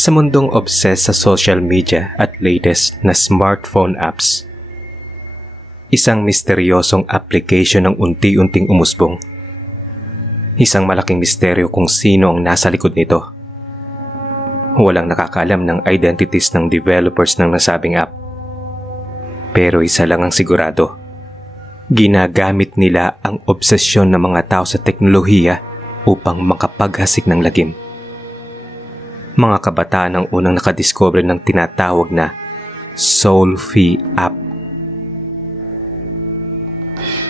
Sa mundong obsessed sa social media at latest na smartphone apps, isang misteryosong application ang unti-unting umusbong. Isang malaking misteryo kung sino ang nasa likod nito. Walang nakakaalam ng identities ng developers ng nasabing app. Pero isa lang ang sigurado. Ginagamit nila ang obsesyon ng mga tao sa teknolohiya upang makapaghasik ng lagim. Mga kabataan ang unang nakadiscover ng tinatawag na Solfie app.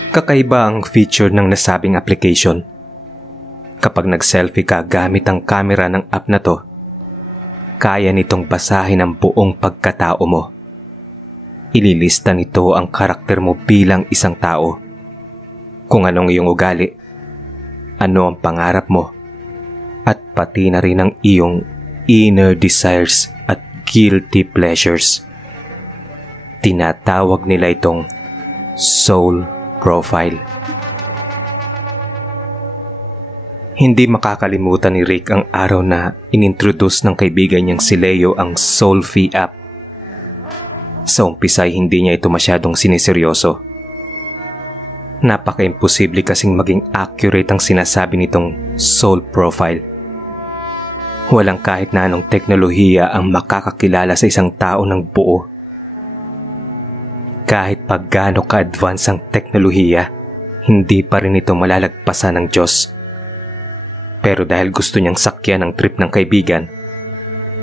Kakaiba ang feature ng nasabing application. Kapag nag-selfie ka gamit ang camera ng app na to, kaya nitong basahin ang buong pagkatao mo. Ililista nito ang karakter mo bilang isang tao. Kung anong iyong ugali, ano ang pangarap mo, at pati na rin ang iyong inner desires at guilty pleasures. Tinatawag nila itong soul profile. Hindi makakalimutan ni Rick ang araw na inintroduce ng kaibigan niyang si Leo ang Solfie app. Sa umpisa ay hindi niya ito masyadong siniseryoso. Napaka-imposible kasing maging accurate ang sinasabi nitong soul profile. Walang kahit na anong teknolohiya ang makakakilala sa isang tao ng buo. Kahit pag gaano ka-advance ang teknolohiya, hindi pa rin ito malalagpasan ng Diyos. Pero dahil gusto niyang sakyan ang trip ng kaibigan,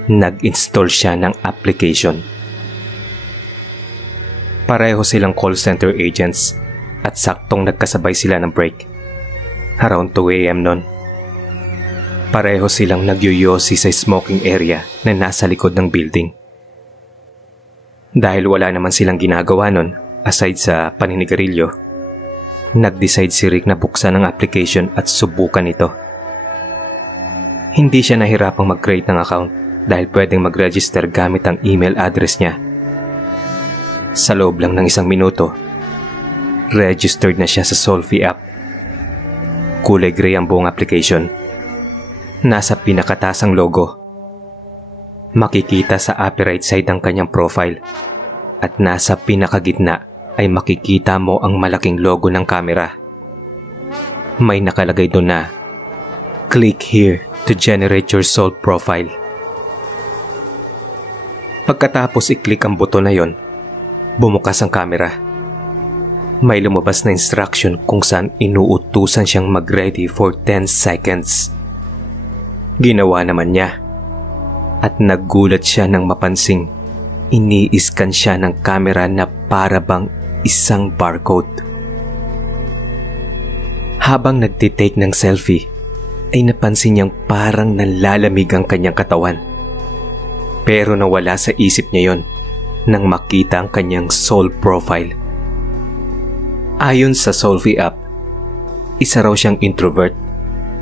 nag-install siya ng application. Pareho silang call center agents at saktong nagkasabay sila ng break. Around 2 AM nun. Pareho silang nagyoyosi sa smoking area na nasa likod ng building. Dahil wala naman silang ginagawa nun aside sa paninigarilyo, nag-decide si Rick na buksan ang application at subukan ito. Hindi siya nahirapang mag-create ng account dahil pwedeng mag-register gamit ang email address niya. Sa loob lang ng 1 minuto, registered na siya sa Solfie app. Kulay gray ang buong application. Nasa pinakataas ang logo. Makikita sa upper right side ang kanyang profile. At nasa pinakagitna ay makikita mo ang malaking logo ng camera. May nakalagay doon na, "Click here to generate your soul profile." Pagkatapos i-click ang buto na yon, bumukas ang camera. May lumabas na instruction kung saan inuutusan siyang mag-ready for 10 seconds. Ginawa naman niya. At naggulat siya nang mapansing ini-scan siya ng camera na para bang isang barcode. Habang nagtitake ng selfie, ay napansin niyang parang nanlalamig ang kanyang katawan. Pero nawala sa isip niya yon nang makita ang kanyang soul profile. Ayon sa Solfie app, isa raw siyang introvert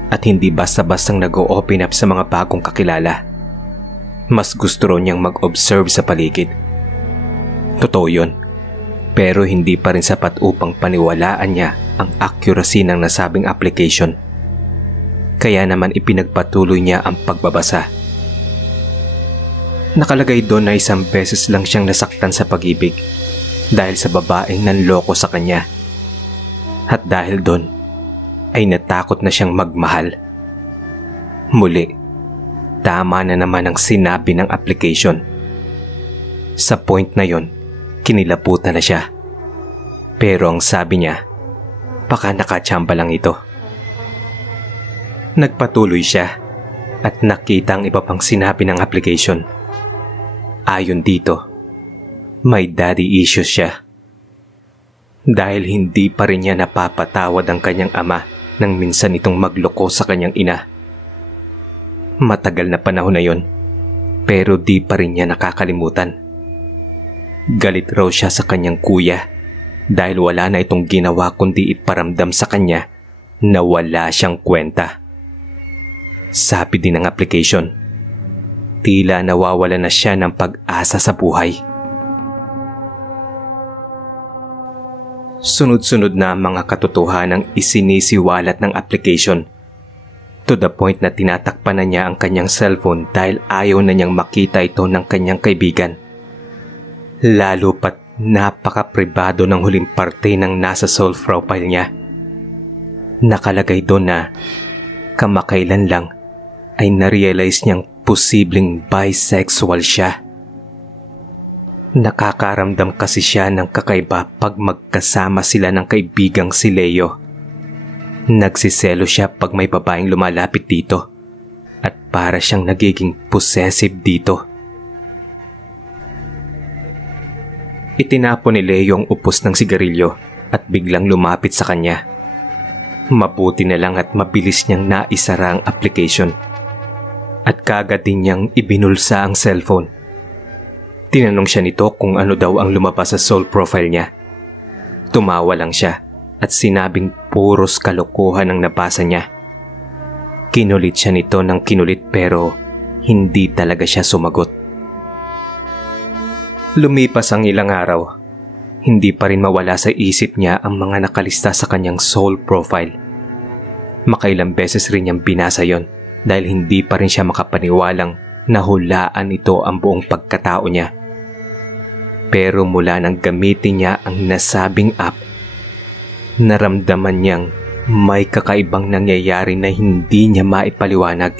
at hindi basta-bastang nag-o-open up sa mga bagong kakilala. Mas gusto raw niyang mag-observe sa paligid. Totoo yun, pero hindi pa rin sapat upang paniwalaan niya ang accuracy ng nasabing application. Kaya naman ipinagpatuloy niya ang pagbabasa. Nakalagay doon na 1 beses lang siyang nasaktan sa pag-ibig dahil sa babaeng nanloko sa kanya. At dahil doon, ay natakot na siyang magmahal. Muli, tama na naman ang sinabi ng application. Sa point na yon, kinilabutan na siya. Pero ang sabi niya, baka nakatsamba lang ito. Nagpatuloy siya at nakita ang iba pang sinabi ng application. Ayon dito, may daddy issues siya. Dahil hindi pa rin niya napapatawad ang kanyang ama nang minsan itong magloko sa kanyang ina. Matagal na panahon na yon, pero di pa rin niya nakakalimutan. Galit raw siya sa kanyang kuya dahil wala na itong ginawa kundi iparamdam sa kanya na wala siyang kwenta. Sabi din ng application, tila nawawala na siya ng pag-asa sa buhay. Sunod-sunod na ang mga katotohanang isinisiwalat ng application. To the point na tinatakpan na niya ang kanyang cellphone dahil ayaw na niyang makita ito ng kanyang kaibigan. Lalo pat napaka-pribado ng huling parte ng nasa soul profile niya. Nakalagay doon na kamakailan lang ay narealize niyang posibleng bisexual siya. Nakakaramdam kasi siya ng kakaiba pag magkasama sila ng kaibigang si Leo. Nagsiselo siya pag may babaeng lumalapit dito at para siyang nagiging possessive dito. Itinapon ni Leo ang upos ng sigarilyo at biglang lumapit sa kanya. Mabuti na lang at mabilis niyang naisara ang application at kaagad din niyang ibinulsa ang cellphone. Tinanong siya nito kung ano daw ang lumabas sa soul profile niya. Tumawa lang siya at sinabing puros kalokohan ang nabasa niya. Kinulit siya nito ng kinulit pero hindi talaga siya sumagot. Lumipas ang ilang araw, hindi pa rin mawala sa isip niya ang mga nakalista sa kanyang soul profile. Makailang beses rin niyang binasa yon dahil hindi pa rin siya makapaniwalang nahulaan ito ang buong pagkatao niya. Pero mula nang gamitin niya ang nasabing app, naramdaman niyang may kakaibang nangyayari na hindi niya maipaliwanag.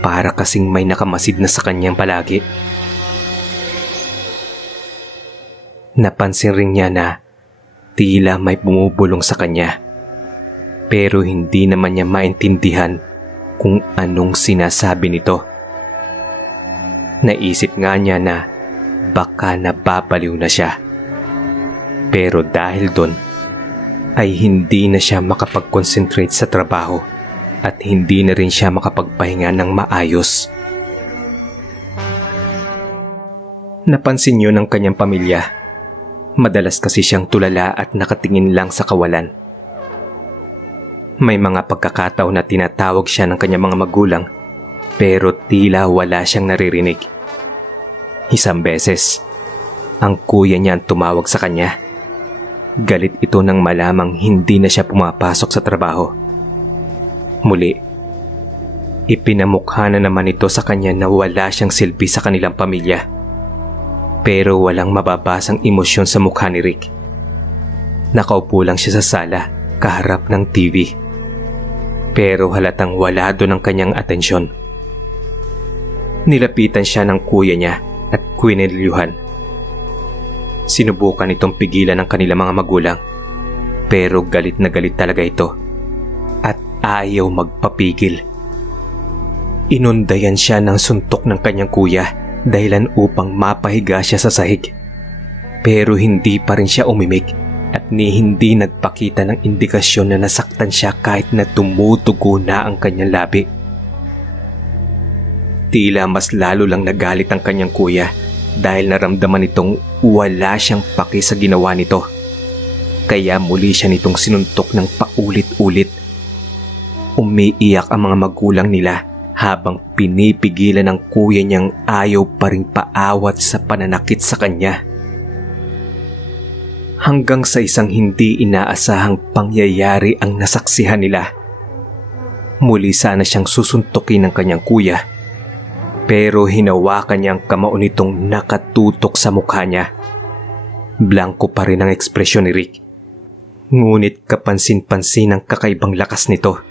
Para kasing may nakamasid na sa kanyang palagi. Napansin rin niya na tila may bumubulong sa kanya. Pero hindi naman niya maintindihan kung anong sinasabi nito. Naisip nga niya na baka nababaliw na siya. Pero dahil doon, ay hindi na siya makapag-concentrate sa trabaho at hindi na rin siya makapagpahinga ng maayos. Napansin yun ng kanyang pamilya. Madalas kasi siyang tulala at nakatingin lang sa kawalan. May mga pagkakataon na tinatawag siya ng kanyang mga magulang pero tila wala siyang naririnig. Isang beses, ang kuya niya ang tumawag sa kanya. Galit ito nang malamang hindi na siya pumapasok sa trabaho. Muli, ipinamukha na naman ito sa kanya na wala siyang silbi sa kanilang pamilya. Pero walang mababasang emosyon sa mukha ni Rick. Nakaupo lang siya sa sala, kaharap ng TV. Pero halatang wala doon ang kanyang atensyon. Nilapitan siya ng kuya niya at kwinelyuhan. Sinubukan itong pigilan ng kanilang mga magulang. Pero galit na galit talaga ito. At ayaw magpapigil. Inundayan siya ng suntok ng kanyang kuya dahilan upang mapahiga siya sa sahig. Pero hindi pa rin siya umimik at hindi nagpakita ng indikasyon na nasaktan siya kahit na tumutugo na ang kanyang labi. Tila mas lalo lang nagalit ang kanyang kuya dahil naramdaman nitong wala siyang paki sa ginawa nito. Kaya muli siya nitong sinuntok ng paulit-ulit. Umiiyak ang mga magulang nila habang pinipigilan ng kuya niyang ayaw pa rin paawat sa pananakit sa kanya. Hanggang sa isang hindi inaasahang pangyayari ang nasaksihan nila. Muli sana siyang susuntukin ng kanyang kuya, pero hinawakan niyang kamao nitong nakatutok sa mukha niya. Blanko pa rin ang ekspresyon ni Rick. Ngunit kapansin-pansin ang kakaibang lakas nito.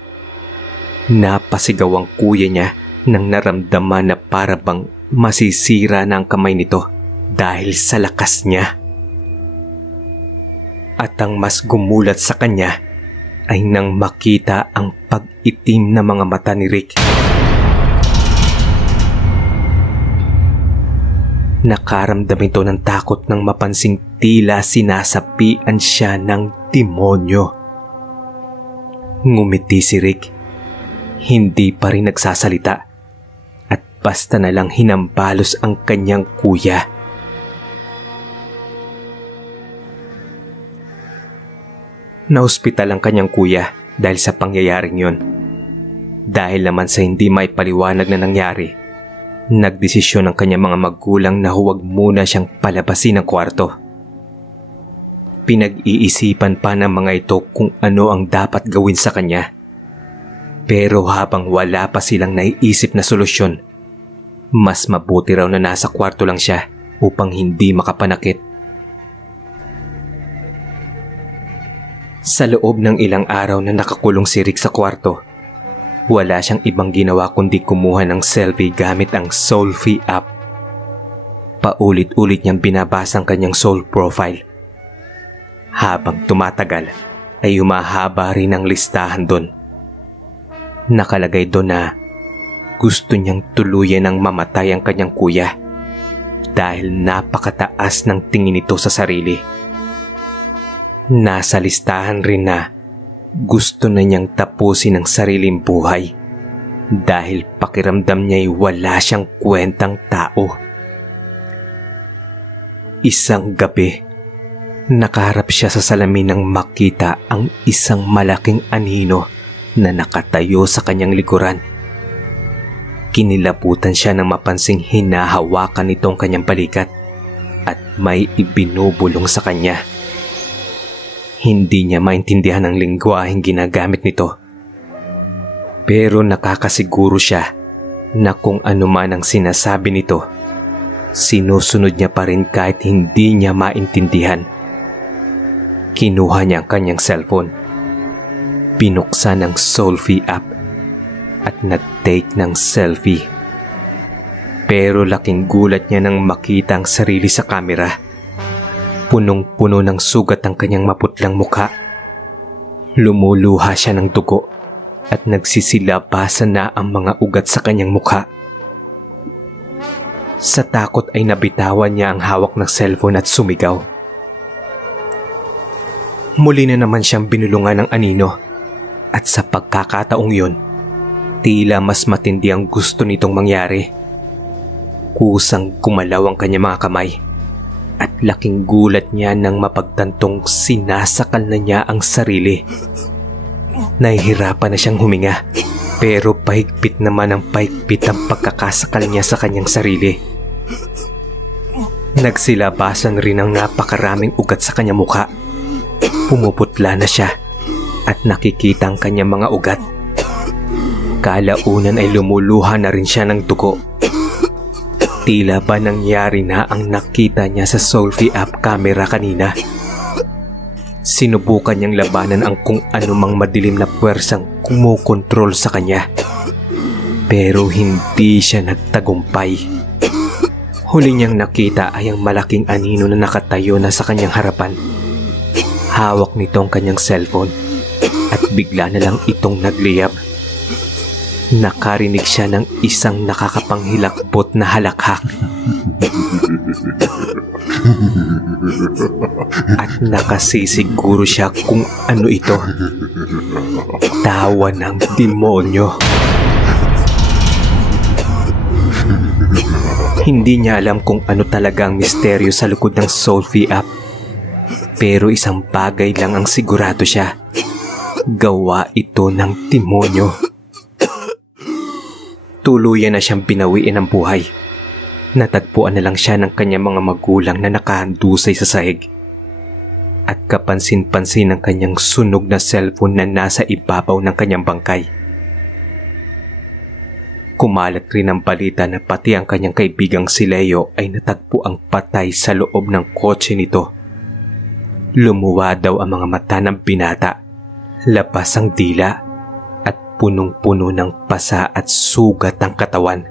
Napasigaw ang kuya niya nang naramdaman na para bang masisira na ang kamay nito dahil sa lakas niya. At ang mas gumulat sa kanya ay nang makita ang pag-itim na mga mata ni Rick. Nakaramdam ito ng takot nang mapansing tila sinasapian siya ng demonyo. Ngumiti si Rick. Hindi pa rin nagsasalita at basta na lang hinambalos ang kanyang kuya. Naospital ang kanyang kuya dahil sa pangyayaring yon. Dahil naman sa hindi maipaliwanag na nangyari, nagdesisyon ang kanyang mga magulang na huwag muna siyang palabasin ng kwarto. Pinag-iisipan pa ng mga ito kung ano ang dapat gawin sa kanya. Pero habang wala pa silang naiisip na solusyon, mas mabuti raw na nasa kwarto lang siya upang hindi makapanakit. Sa loob ng ilang araw na nakakulong si Rick sa kwarto, wala siyang ibang ginawa kundi kumuha ng selfie gamit ang Soulfie app. Paulit-ulit niyang binabasa ang kanyang soul profile. Habang tumatagal ay humahaba rin ang listahan doon. Nakalagay doon na gusto niyang tuluyan ng mamatay ang kanyang kuya dahil napakataas ng tingin nito sa sarili. Nasa listahan rin na gusto na niyang tapusin ang sariling buhay dahil pakiramdam niya'y wala siyang kwentang tao. Isang gabi, nakaharap siya sa salamin nang makita ang isang malaking anino na nakatayo sa kanyang likuran. Kinilabutan siya nang mapansing hinahawakan nitong kanyang balikat at may ibinubulong sa kanya. Hindi niya maintindihan ang lengguaheng ginagamit nito. Pero nakakasiguro siya na kung ano man ang sinasabi nito, sinusunod niya pa rin kahit hindi niya maintindihan. Kinuha niya ang kanyang cellphone, binuksan ang Soulfie app at nag-take ng selfie. Pero laking gulat niya nang makita ang sarili sa kamera. Punong-puno ng sugat ang kanyang maputlang mukha. Lumuluha siya ng dugo at nagsisilabasan na ang mga ugat sa kanyang mukha. Sa takot ay nabitawan niya ang hawak ng cellphone at sumigaw. Muli na naman siyang binulungan ng anino at sa pagkakataong yun, tila mas matindi ang gusto nitong mangyari. Kusang gumalaw ang kanyang mga kamay at laking gulat niya nang mapagtantong sinasakal na niya ang sarili. Nahihirapan na siyang huminga pero pahigpit naman ang pahigpit ang pagkakasakal niya sa kanyang sarili. Nagsilabasan rin ang napakaraming ugat sa kanyang mukha. Pumuputla na siya at nakikita ang kanyang mga ugat. Kalaunan ay lumuluha na rin siya ng dugo. Tila ba nangyari na ang nakita niya sa Soulfie app camera kanina? Sinubukan niyang labanan ang kung anumang madilim na puwersang kumukontrol sa kanya. Pero hindi siya nagtagumpay. Huli niyang nakita ay ang malaking anino na nakatayo na sa kanyang harapan. Hawak nito ang kanyang cellphone at bigla na lang itong nagliyab. Nakarinig siya ng isang nakakapanghilakbot na halakhak. At nakasisiguro siya kung ano ito. Tawa ng demonyo. Hindi niya alam kung ano talaga ang misteryo sa likod ng Soulfie app. Pero isang bagay lang ang sigurado siya. Gawa ito ng demonyo. Tuluyan na siyang binawiin ng buhay. Natagpuan na lang siya ng kanyang mga magulang na nakahandusay sa sahig. At kapansin-pansin ang kanyang sunog na cellphone na nasa ibabaw ng kanyang bangkay. Kumalat rin ang balita na pati ang kanyang kaibigang si Leo ay natagpo ang patay sa loob ng kotse nito. Lumuwa daw ang mga mata ng binata, labas ang dila at punong-puno ng pasa at sugat ang katawan.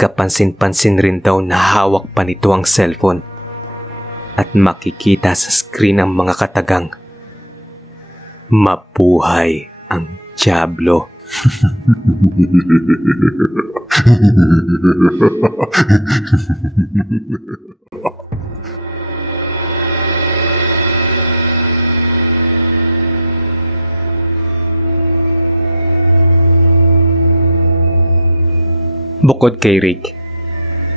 Kapansin-pansin rin daw na hawak pa nito ang cellphone at makikita sa screen ang mga katagang, "Mabuhay ang Diablo." Bukod kay Rick,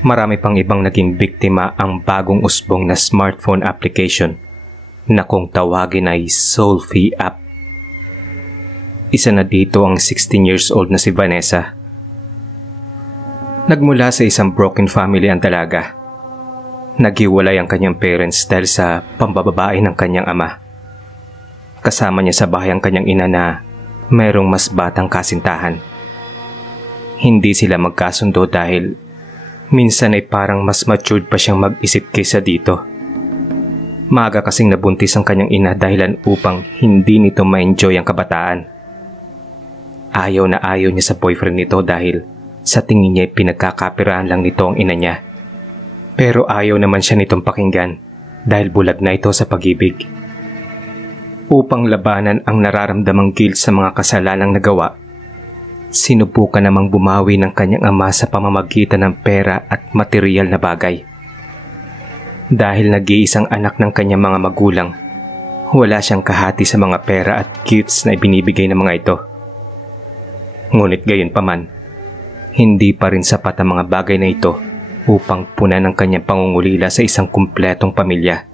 marami pang ibang naging biktima ang bagong usbong na smartphone application na kung tawagin ay Soulfie app. Isa na dito ang 16 years old na si Vanessa. Nagmula sa isang broken family ang dalaga. Naghiwalay ang kanyang parents dahil sa pambababae ng kanyang ama. Kasama niya sa bahay ang kanyang ina na mayroong mas batang kasintahan. Hindi sila magkasundo dahil minsan ay parang mas matured pa siyang mag-isip kaysa dito. Maaga kasing nabuntis ang kanyang ina dahilan upang hindi nito ma-enjoy ang kabataan. Ayaw na ayaw niya sa boyfriend nito dahil sa tingin niya ay pinagkakapirahan lang nito ang ina niya. Pero ayaw naman siya nitong pakinggan dahil bulag na ito sa pag-ibig. Upang labanan ang nararamdamang guilt sa mga kasalanang nagawa, sinubukan namang bumawi ng kanyang ama sa pamamagitan ng pera at material na bagay. Dahil nag-iisang anak ng kanyang mga magulang, wala siyang kahati sa mga pera at gifts na ibinibigay ng mga ito. Ngunit gayunpaman, hindi pa rin sapat ang mga bagay na ito upang punan ang kanyang pangungulila sa isang kumpletong pamilya.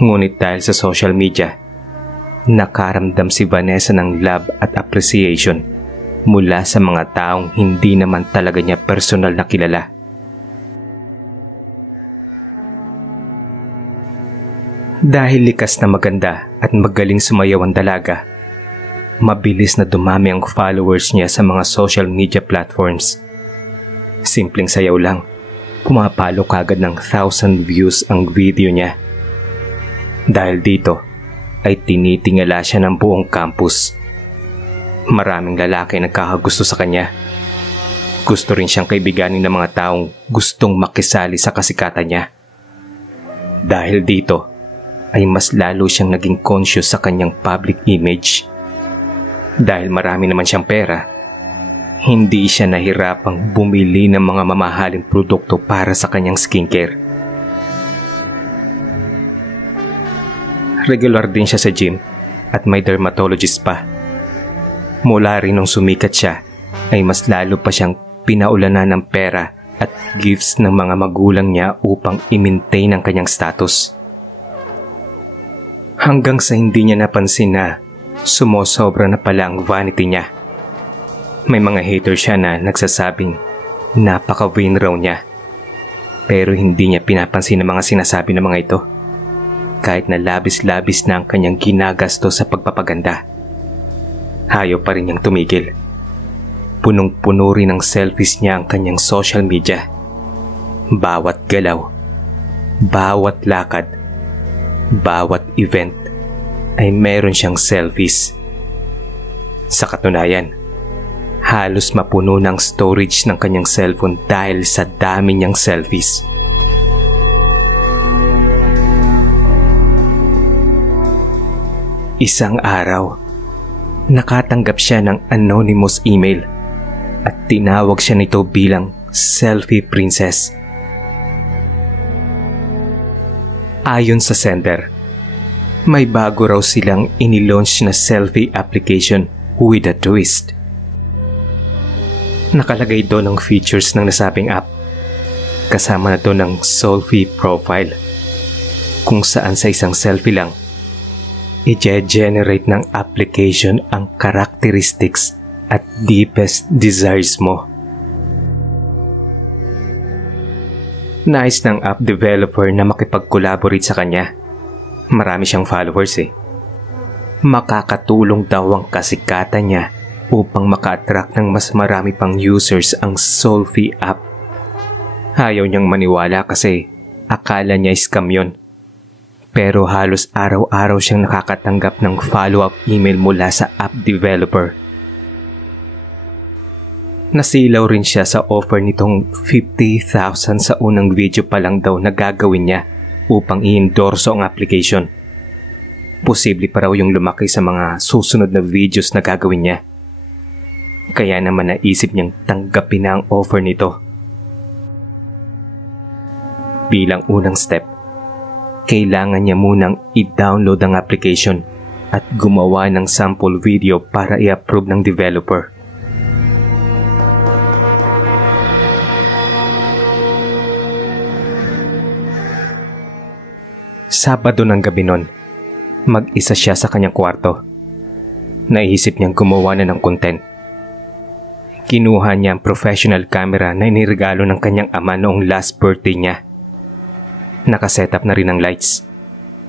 Ngunit dahil sa social media, nakaramdam si Vanessa ng love at appreciation mula sa mga taong hindi naman talaga niya personal na kilala. Dahil likas na maganda at magaling sumayaw ang dalaga, mabilis na dumami ang followers niya sa mga social media platforms. Simpleng sayaw lang, pumapalo kagad ng 1,000 views ang video niya. Dahil dito ay tinitingala siya ng buong campus. Maraming lalaki nagkakagusto sa kanya. Gusto rin siyang kaibiganin ng mga taong gustong makisali sa kasikatan niya. Dahil dito ay mas lalo siyang naging conscious sa kanyang public image. Dahil marami naman siyang pera, hindi siya nahirapang bumili ng mga mamahaling produkto para sa kanyang skincare. Regular din siya sa gym at may dermatologist pa. Mula rin nung sumikat siya ay mas lalo pa siyang pinaulanan ng pera at gifts ng mga magulang niya upang i-maintain ang kanyang status. Hanggang sa hindi niya napansin na sumosobra na pala ang vanity niya. May mga hater siya na nagsasabing napaka-vain raw niya. Pero hindi niya pinapansin ang mga sinasabi ng mga ito. Kahit na labis-labis na ang kanyang ginagasto sa pagpapaganda, ayaw pa rin niyang tumigil. Punong-puno rin ng selfies niya ang kanyang social media. Bawat galaw, bawat lakad, bawat event ay meron siyang selfies. Sa katunayan, halos mapuno ng storage ng kanyang cellphone dahil sa dami niyang selfies. Isang araw, nakatanggap siya ng anonymous email at tinawag siya nito bilang Selfie Princess. Ayon sa sender, may bago raw silang inilaunch na selfie application with a twist. Nakalagay doon ang features ng nasabing app. Kasama na doon ang selfie profile, kung saan sa isang selfie lang, i-generate ng application ang characteristics at deepest desires mo. Nais ng app developer na makipag-collaborate sa kanya. Marami siyang followers eh. Makakatulong daw ang kasikatan niya upang maka-attract ng mas marami pang users ang selfie app. Ayaw niyang maniwala kasi akala niya scam yun. Pero halos araw-araw siyang nakakatanggap ng follow-up email mula sa app developer. Nasilaw rin siya sa offer nitong 50,000 sa unang video pa lang daw na gagawin niya upang i-endorso ang application. Posible pa raw yung lumaki sa mga susunod na videos na gagawin niya. Kaya naman naisip niyang tanggapin na ang offer nito. Bilang unang step, kailangan niya munang i-download ang application at gumawa ng sample video para i-approve ng developer. Sabado ng gabi nun, mag-isa siya sa kanyang kwarto. Naisip niyang gumawa na ng content. Kinuha niya ang professional camera na iniregalo ng kanyang ama noong last birthday niya. Nakasetup na rin ang lights.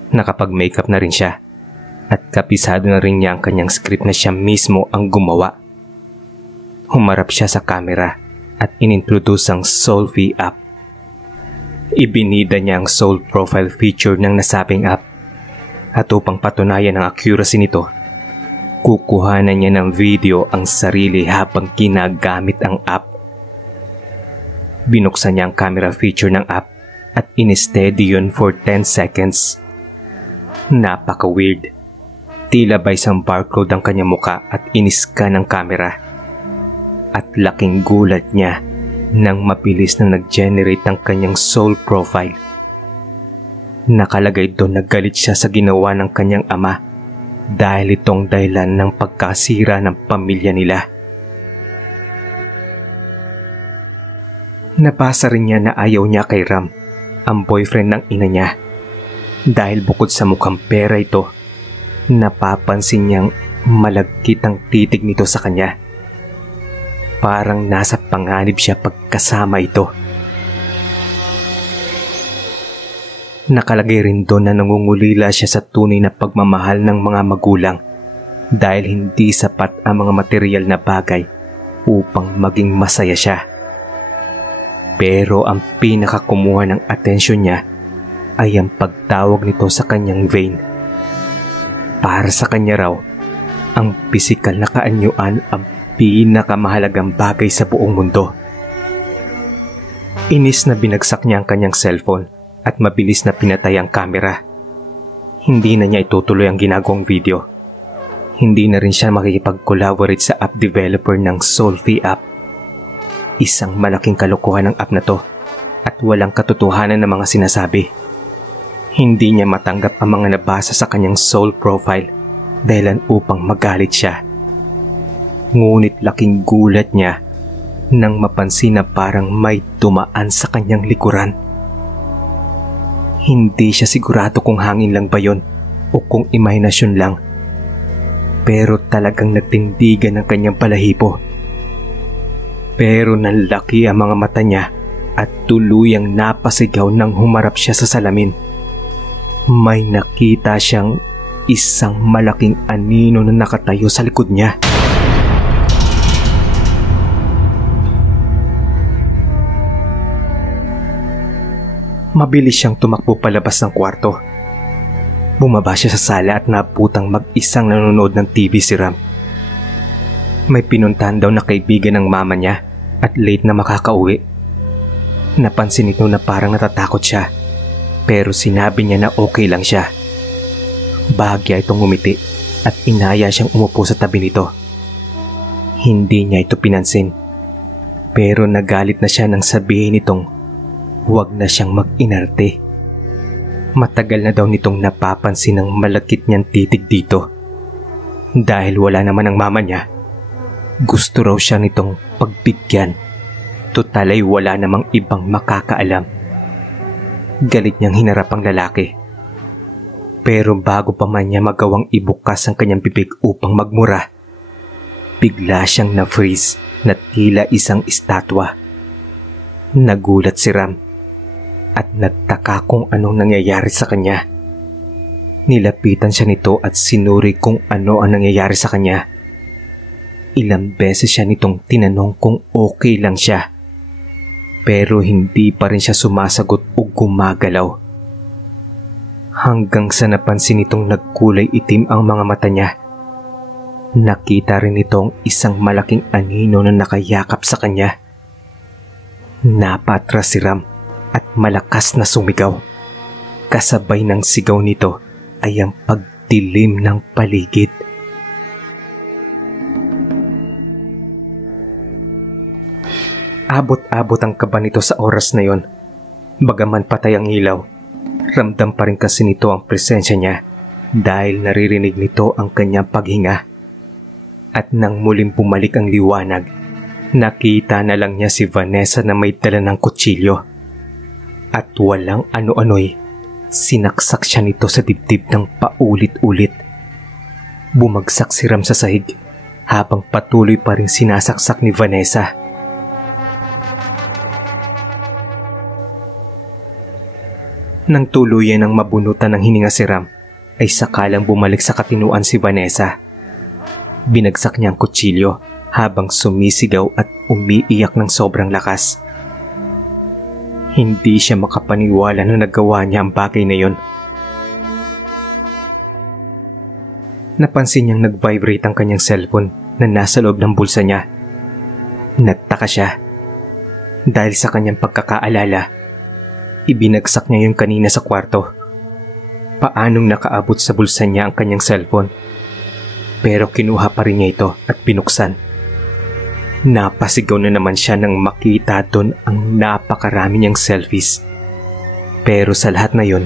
Nakapag-makeup na rin siya. at kapisado na rin niya ang kanyang script na siya mismo ang gumawa. Humarap siya sa camera at inintroduce ang Solfie app. Ibinida niya ang soul profile feature ng nasabing app at upang patunayan ang accuracy nito, kukuhanan niya ng video ang sarili habang ginagamit ang app. Binuksan niya ang camera feature ng app at in-steady yun for 10 seconds. Napaka-weird. Tila ba isang barcode ang kanyang muka at in-scan ng camera. At laking gulat niya nang mabilis na nag-generate ang kanyang soul profile. Nakalagay doon na galit siya sa ginawa ng kanyang ama dahil itong dahilan ng pagkasira ng pamilya nila. Nabasa rin niya na ayaw niya kay Ram, ang boyfriend ng ina niya, dahil bukod sa mukhang pera ito, napapansin niyang malagkit ang titig nito sa kanya. Parang nasa panganib siya pagkasama ito. Nakalagay rin doon na nangungulila siya sa tunay na pagmamahal ng mga magulang dahil hindi sapat ang mga material na bagay upang maging masaya siya. Pero ang pinakakumuha ng atensyon niya ay ang pagtawag nito sa kanyang vein. Para sa kanya raw, ang pisikal na kaanyuan ang pinakamahalagang bagay sa buong mundo. Inis na binagsak niya ang kanyang cellphone at mabilis na pinatay ang camera. Hindi na niya itutuloy ang ginagawang video. Hindi na rin siya makikipag-collaborate sa app developer ng Solfie app. Isang malaking kalokohan ng app na to at walang katotohanan ng mga sinasabi. Hindi niya matanggap ang mga nabasa sa kanyang soul profile dahilan upang magalit siya. Ngunit laking gulat niya nang mapansin na parang may dumaan sa kanyang likuran. Hindi siya sigurado kung hangin lang ba yun o kung imahinasyon lang. Pero talagang nagtindigan ang kanyang balahibo. Pero nanlaki ang mga mata niya at tuluyang napasigaw nang humarap siya sa salamin. May nakita siyang isang malaking anino na nakatayo sa likod niya. Mabilis siyang tumakbo palabas ng kwarto. Bumaba siya sa sala at naputang mag-isang nanonood ng TV si Ram. May pinuntahan daw na kaibigan ng mama niya at late na makakauwi. Napansin nito na parang natatakot siya, pero sinabi niya na okay lang siya. Bahagya itong ngumiti at inaya siyang umupo sa tabi nito. Hindi niya ito pinansin, pero nagalit na siya nang sabihin nitong huwag na siyang mag-inarte. Matagal na daw nitong napapansin ang malakit niyang titig dito. Dahil wala naman ang mama niya, gusto raw siya nitong pagbigyan. Tutal ay wala namang ibang makakaalam. Galit niyang hinarap ang lalaki. Pero bago pa man niya magawang ibukas ang kanyang bibig upang magmura, bigla siyang na-freeze na tila isang estatwa. Nagulat si Ram at nagtaka kung anong nangyayari sa kanya. Nilapitan siya nito at sinuri kung ano ang nangyayari sa kanya. Ilang beses siya nitong tinanong kung okay lang siya, pero hindi pa rin siya sumasagot o gumagalaw. Hanggang sa napansin nitong nagkulay itim ang mga mata niya. Nakita rin nitong isang malaking anino na nakayakap sa kanya. Napatras si Ram at malakas na sumigaw. Kasabay ng sigaw nito ay ang pagdilim ng paligid. Abot-abot ang kaba nito sa oras na yon. Bagaman patay ang ilaw, ramdam pa rin kasi nito ang presensya niya dahil naririnig nito ang kanyang paghinga. At nang muling bumalik ang liwanag, nakita na lang niya si Vanessa na may dala ng kutsilyo. At walang ano-ano'y sinaksak siya nito sa dibdib ng paulit-ulit. Bumagsak si Ram sa sahig habang patuloy pa rin sinasaksak ni Vanessa. Nang tuluyan ng mabunutan ng hininga si Ram, ay sakalang bumalik sa katinuan si Vanessa. Binagsak niya ang kutsilyo habang sumisigaw at umiiyak ng sobrang lakas. Hindi siya makapaniwala na nagawa niya ang bagay na yon. Napansin niyang nag-vibrate ang kanyang cellphone na nasa loob ng bulsa niya. Nagtaka siya. Dahil sa kanyang pagkakaalala, ibinagsak niya yung kanina sa kwarto. Paanong nakaabot sa bulsa niya ang kanyang cellphone? Pero kinuha pa rin niya ito at binuksan. Napasigaw na naman siya nang makita doon ang napakarami niyang selfies. Pero sa lahat na yon,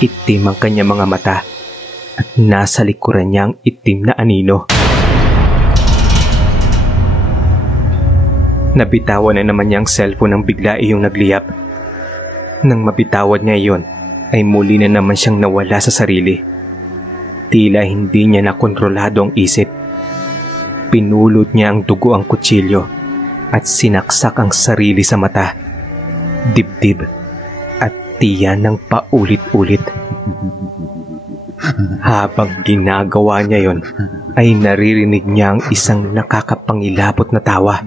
itim ang kanyang mga mata at nasa likuran niya ang itim na anino. Nabitawan na naman niya ang cellphone nang bigla iyong nagliyab. Nang mabitawad niya iyon, ay muli na naman siyang nawala sa sarili. Tila hindi niya nakontrolado ang isip. Pinulot niya ang dugo ang kutsilyo at sinaksak ang sarili sa mata, dibdib at tiyan ng paulit-ulit. Habang ginagawa niya yon, ay naririnig niya ang isang nakakapangilabot na tawa.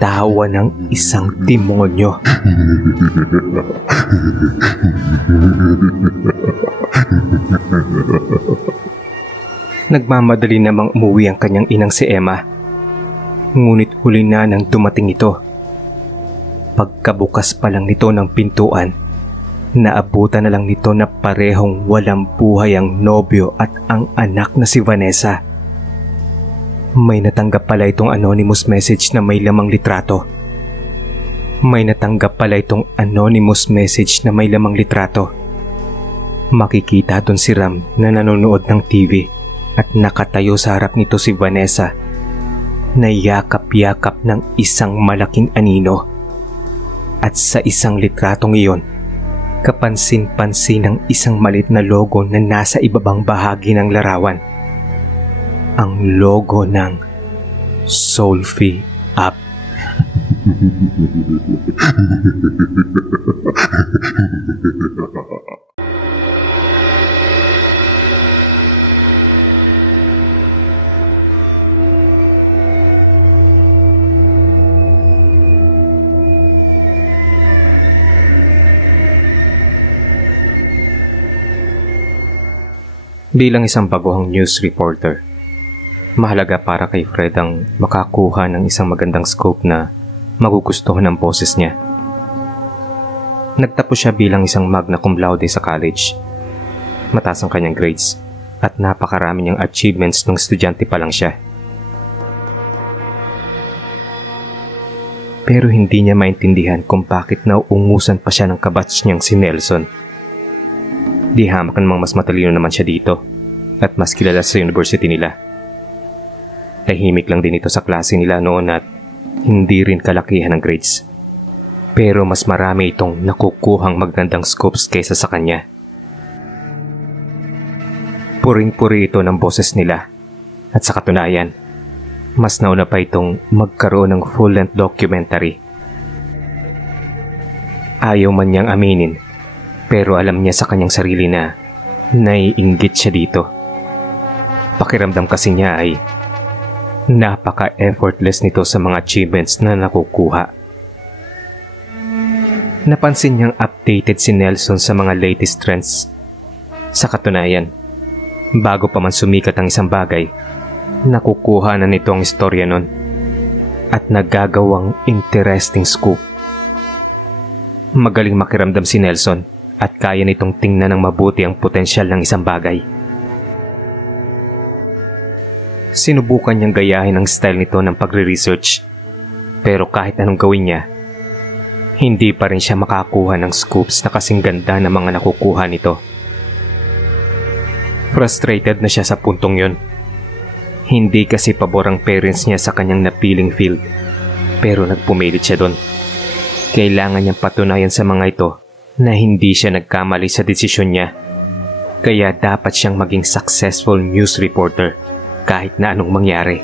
Tawa ng isang demonyo. Nagmamadali namang umuwi ang kanyang inang si Emma. Ngunit huli na nang dumating ito. Pagkabukas pa lang nito ng pintuan, naabutan na lang nito na parehong walang buhay ang nobyo at ang anak na si Vanessa. May natanggap pala itong anonymous message na may lamang litrato. Makikita doon si Ram na nanonood ng TV at nakatayo sa harap nito si Vanessa na yakap-yakap ng isang malaking anino. At sa isang litratong iyon, kapansin-pansin ng isang maliit na logo na nasa ibabang bahagi ng larawan. Ang logo ng Solfi App. Bilang isang baguhang news reporter, mahalaga para kay Fred ang makakuha ng isang magandang scope na magugustuhan ng boses niya. Nagtapos siya bilang isang magna cum laude sa college. Mataas ang kanyang grades at napakarami niyang achievements nung estudyante pa lang siya. Pero hindi niya maintindihan kung bakit nauungusan pa siya ng kabatch niyang si Nelson. Di hamak namang mas matalino naman siya dito at mas kilala sa university nila. Tahimik lang din ito sa klase nila noon at hindi rin kalakihan ng grades. Pero mas marami itong nakukuhang magandang scopes kaysa sa kanya. Puring-puri ito ng boses nila at sa katunayan, mas nauna pa itong magkaroon ng full-length documentary. Ayaw man niyang aminin, pero alam niya sa kanyang sarili na naiinggit siya dito. Pakiramdam kasi niya ay napaka-effortless nito sa mga achievements na nakukuha. Napansin niyang updated si Nelson sa mga latest trends. Sa katunayan, bago pa man sumikat ang isang bagay, nakukuha na nito ang istorya nun at nagagawang interesting scoop. Magaling makiramdam si Nelson at kaya nitong tingnan ng mabuti ang potensyal ng isang bagay. Sinubukan niyang gayahin ang style nito ng pagre-research, pero kahit anong gawin niya, hindi pa rin siya makakuha ng scoops na kasing ganda ng mga nakukuha nito. Frustrated na siya sa puntong yun. Hindi kasi pabor ang parents niya sa kanyang napiling field, pero nagpumilit siya doon. Kailangan niyang patunayan sa mga ito na hindi siya nagkamali sa desisyon niya, kaya dapat siyang maging successful news reporter kahit na anong mangyari.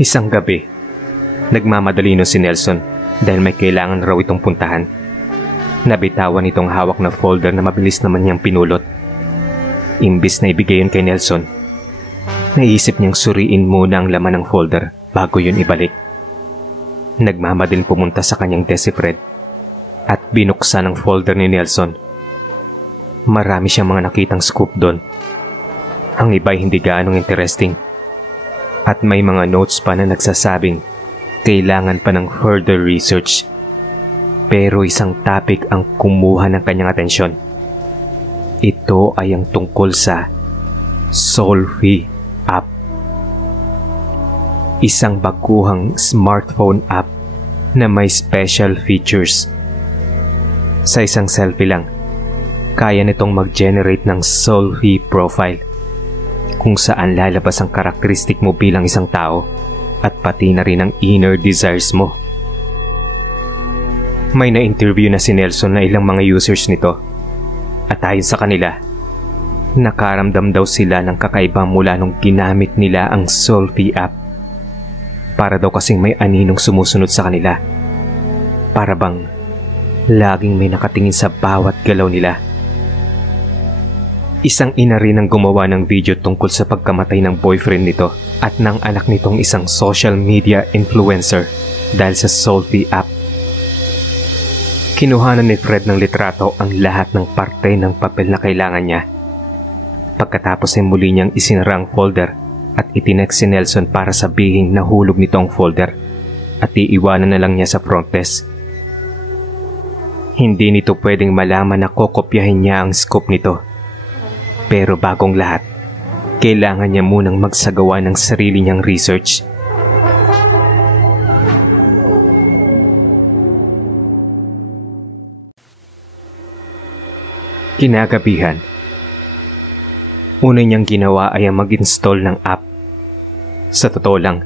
Isang gabi, nagmamadali si Nelson dahil may kailangan raw itong puntahan. Nabitawan itong hawak na folder na mabilis naman niyang pinulot. Imbis na ibigay yun kay Nelson, naisip niyang suriin muna ang laman ng folder bago yun ibalik. Nagmamadaling pumunta sa kanyang desk si Fred at binuksan ang folder ni Nelson. Marami siyang mga nakitang scoop doon. Ang iba ay hindi gaanong interesting. At may mga notes pa na nagsasabing kailangan pa ng further research. Pero isang topic ang kumuha ng kanyang atensyon. Ito ay ang tungkol sa Solvie app. Isang baguhang smartphone app na may special features. Sa isang selfie lang, kaya nitong mag-generate ng Solvie profile kung saan lalabas ang karakteristik mo bilang isang tao at pati na rin ang inner desires mo. May na-interview na si Nelson na ilang mga users nito at ayon sa kanila, nakaramdam daw sila ng kakaiba mula nung ginamit nila ang Solvie app. Para daw kasing may aninong sumusunod sa kanila. Para bang laging may nakatingin sa bawat galaw nila. Isang ina rin ang gumawa ng video tungkol sa pagkamatay ng boyfriend nito at ng anak nitong isang social media influencer dahil sa Solvie app. Kinuhanan ni Fred ng litrato ang lahat ng parte ng papel na kailangan niya. Pagkatapos ay muli niyang isinara ang folder at itinext si Nelson para sabihing nahulog nito ang folder at iiwanan na lang niya sa front desk. Hindi nito pwedeng malaman na kokopyahin niya ang scoop nito. Pero bagong lahat, kailangan niya munang magsagawa ng sarili niyang research. Kinagabihan, una niyang ginawa ay ang mag-install ng app. Sa totoo lang,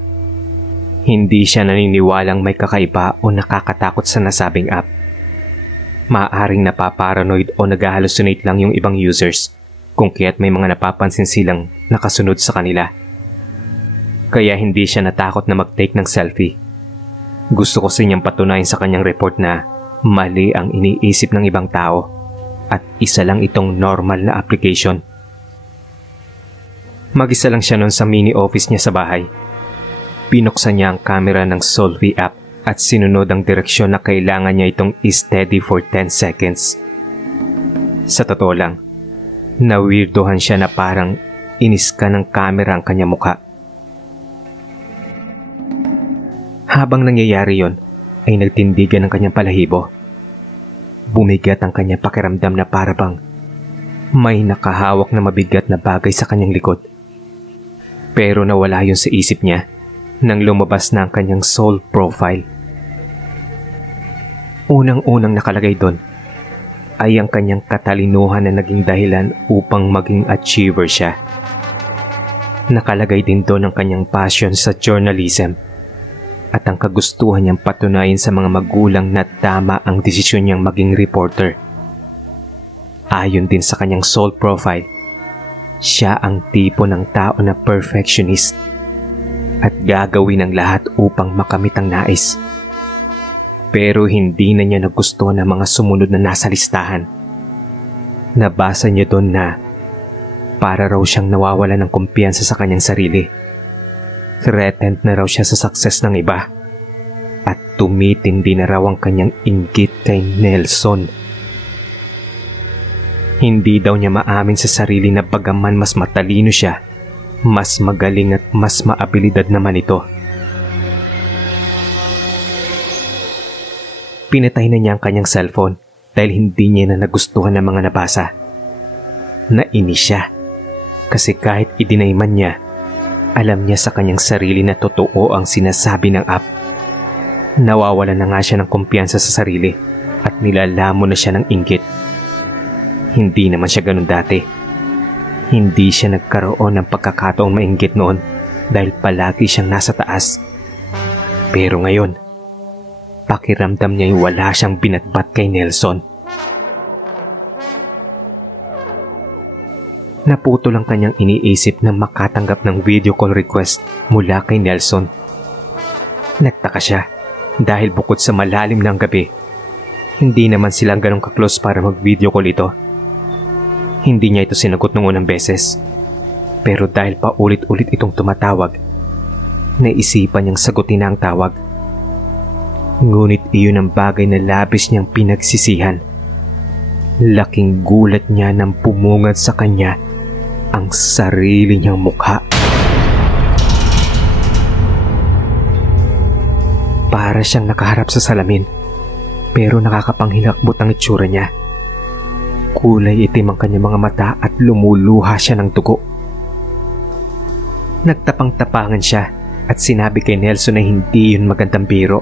hindi siya naniniwalang may kakaiba o nakakatakot sa nasabing app. Maaaring napaparanoid o nag-hallucinate lang yung ibang users kung kaya't may mga napapansin silang nakasunod sa kanila. Kaya hindi siya natakot na mag-take ng selfie. Gusto ko niyang patunayan sa kanyang report na mali ang iniisip ng ibang tao at isa lang itong normal na application. Mag-isa lang siya noon sa mini office niya sa bahay. Binuksan niya ang camera ng Solvie app at sinunod ang direksyon na kailangan niya itong i-steady for 10 seconds. Sa totoo lang, nawirdohan siya na parang iniska ng camera ang kanyang mukha. Habang nangyayari yon, ay nagtindigan ang kanyang palahibo. Bumigat ang kanyang pakiramdam na parabang may nakahawak na mabigat na bagay sa kanyang likod. Pero nawala yun sa isip niya nang lumabas na ang kanyang soul profile. Unang-unang nakalagay doon ay ang kanyang katalinuhan na naging dahilan upang maging achiever siya. Nakalagay din doon ang kanyang passion sa journalism at ang kagustuhan niyang patunayan sa mga magulang na tama ang desisyon niyang maging reporter. Ayon din sa kanyang soul profile, siya ang tipo ng tao na perfectionist at gagawin ang lahat upang makamit ang nais. Pero hindi na niya nagustuhan ang mga sumunod na nasa listahan. Nabasa niya doon na para raw siyang nawawala ng kumpiyansa sa kanyang sarili. Threatened na raw siya sa success ng iba at tumitindi na raw ang kanyang inggit kay Nelson. Hindi daw niya maamin sa sarili na bagaman mas matalino siya, mas magaling at mas maabilidad naman ito. Pinatay na niya ang kanyang cellphone dahil hindi niya na nagustuhan ang mga nabasa. Nainis siya kasi kahit i-deny man niya, alam niya sa kanyang sarili na totoo ang sinasabi ng app. Nawawala na nga siya ng kumpiyansa sa sarili at nilalamon na siya ng inggit. Hindi naman siya ganun dati. Hindi siya nagkaroon ng pagkakataong mainggit noon dahil palagi siyang nasa taas. Pero ngayon, pakiramdam niya ay wala siyang binatbat kay Nelson. Naputol ang kanyang iniisip na makatanggap ng video call request mula kay Nelson. Nagtaka siya dahil bukod sa malalim ng gabi, Hindi naman silang ganong ka-close para mag-video call ito. Hindi niya ito sinagot nung unang beses. Pero dahil paulit-ulit itong tumatawag, naisipan niyang sagutin na ang tawag. Ngunit iyon ang bagay na labis niyang pinagsisihan. Laking gulat niya nang pumungad sa kanya ang sarili niyang mukha. Para siyang nakaharap sa salamin, pero nakakapanghilakbot ang itsura niya. Kulay itim ang kanyang mga mata at lumuluha siya ng dugo. Nagtapang-tapangan siya at sinabi kay Nelson na hindi yun magandang biro.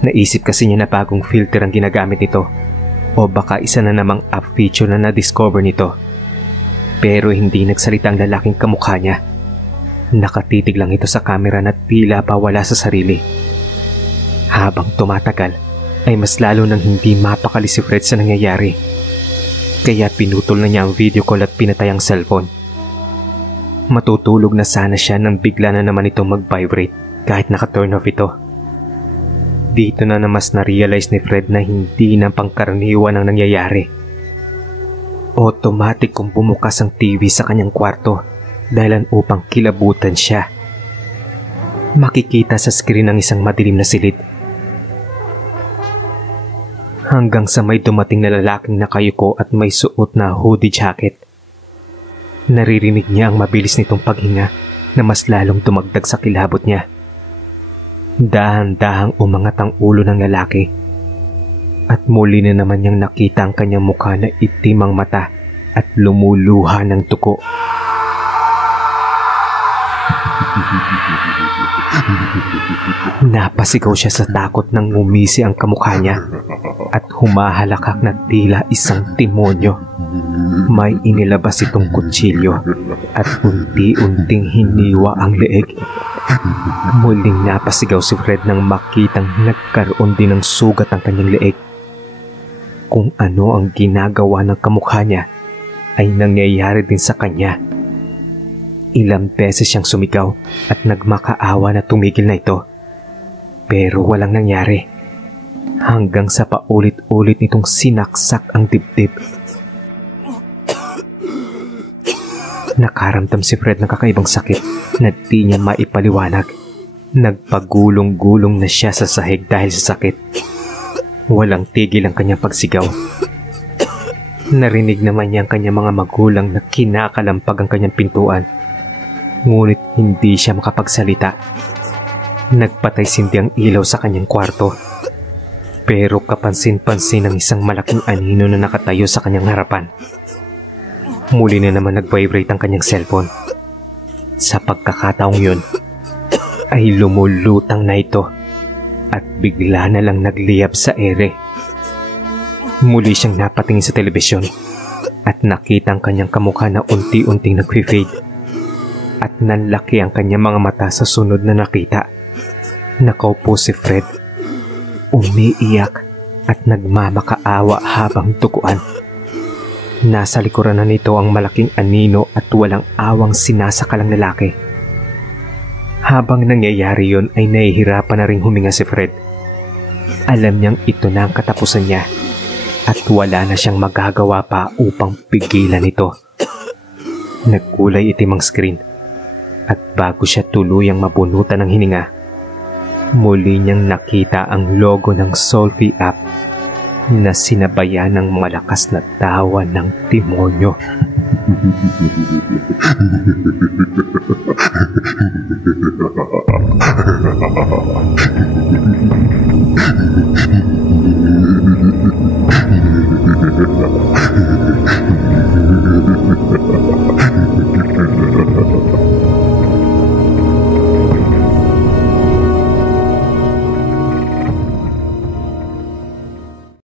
Naisip kasi niya na bagong filter ang ginagamit nito o baka isa na namang app feature na na-discover nito. Pero hindi nagsalita ang lalaking kamukha niya. Nakatitig lang ito sa camera na tila pa wala sa sarili. Habang tumatagal ay mas lalo nang hindi mapakali si Fred sa nangyayari. Kaya pinutol na niya ang video call at pinatay ang cellphone. Matutulog na sana siya nang bigla na naman itong mag-vibrate kahit naka-turn off ito. Dito na mas na-realize ni Fred na hindi na pangkaraniwan ang nangyayari. Automatic kung bumukas ang TV sa kanyang kwarto dahilan upang kilabutan siya. Makikita sa screen ang isang madilim na silid. Hanggang sa may dumating na lalaking nakayuko at may suot na hoodie jacket. Naririnig niya ang mabilis nitong paghinga na mas lalong dumagdag sa kilabot niya. Dahan-dahang umangat ang ulo ng lalaki. At muli na naman niyang nakita ang kanyang mukha na itim ang mata at lumuluha ng dugo. Napasigaw siya sa takot nang ngumisi ang kamukha niya at humahalakak na tila isang demonyo. May inilabas itong kutsilyo at unti-unting hiniwa ang leeg. Muling napasigaw si Fred nang makitang nagkaroon din ng sugat ang kanyang leeg. Kung ano ang ginagawa ng kamukha niya ay nangyayari din sa kanya. Ilang beses siyang sumigaw at nagmakaawa na tumigil na ito. Pero walang nangyari. Hanggang sa paulit-ulit nitong sinaksak ang dibdib. Nakaramdam si Fred ng kakaibang sakit na di niya maipaliwanag. Nagpagulong-gulong na siya sa sahig dahil sa sakit. Walang tigil ang kanyang pagsigaw. Narinig naman niya ang kanyang mga magulang na kinakalampag ang kanyang pintuan. Ngunit hindi siya makapagsalita. Nagpatay sindi ang ilaw sa kanyang kwarto. Pero kapansin-pansin ang isang malaking anino na nakatayo sa kanyang harapan. Muli na naman nag-vibrate ang kanyang cellphone. Sa pagkakataong yun, ay lumulutang na ito at bigla na lang nagliyab sa ere. Muli siyang napatingin sa telebisyon at nakita ang kanyang kamukha na unti-unting nag-fade. At nanlaki ang kanyang mga mata sa sunod na nakita. Nakaupo si Fred, umiiyak at nagmamakaawa habang duguan. Nasa likuran na nito ang malaking anino at walang awang sinasakalang lalaki. Habang nangyayari yon ay nahihirapan na ring huminga si Fred. Alam niyang ito na ang katapusan niya at wala na siyang magagawa pa upang pigilan ito. Nagkulay itim ang screen at bago siya tuluyang mabunutan ng hininga, muli niyang nakita ang logo ng Solfi app na sinabayan ng malakas na tawa ng demonyo.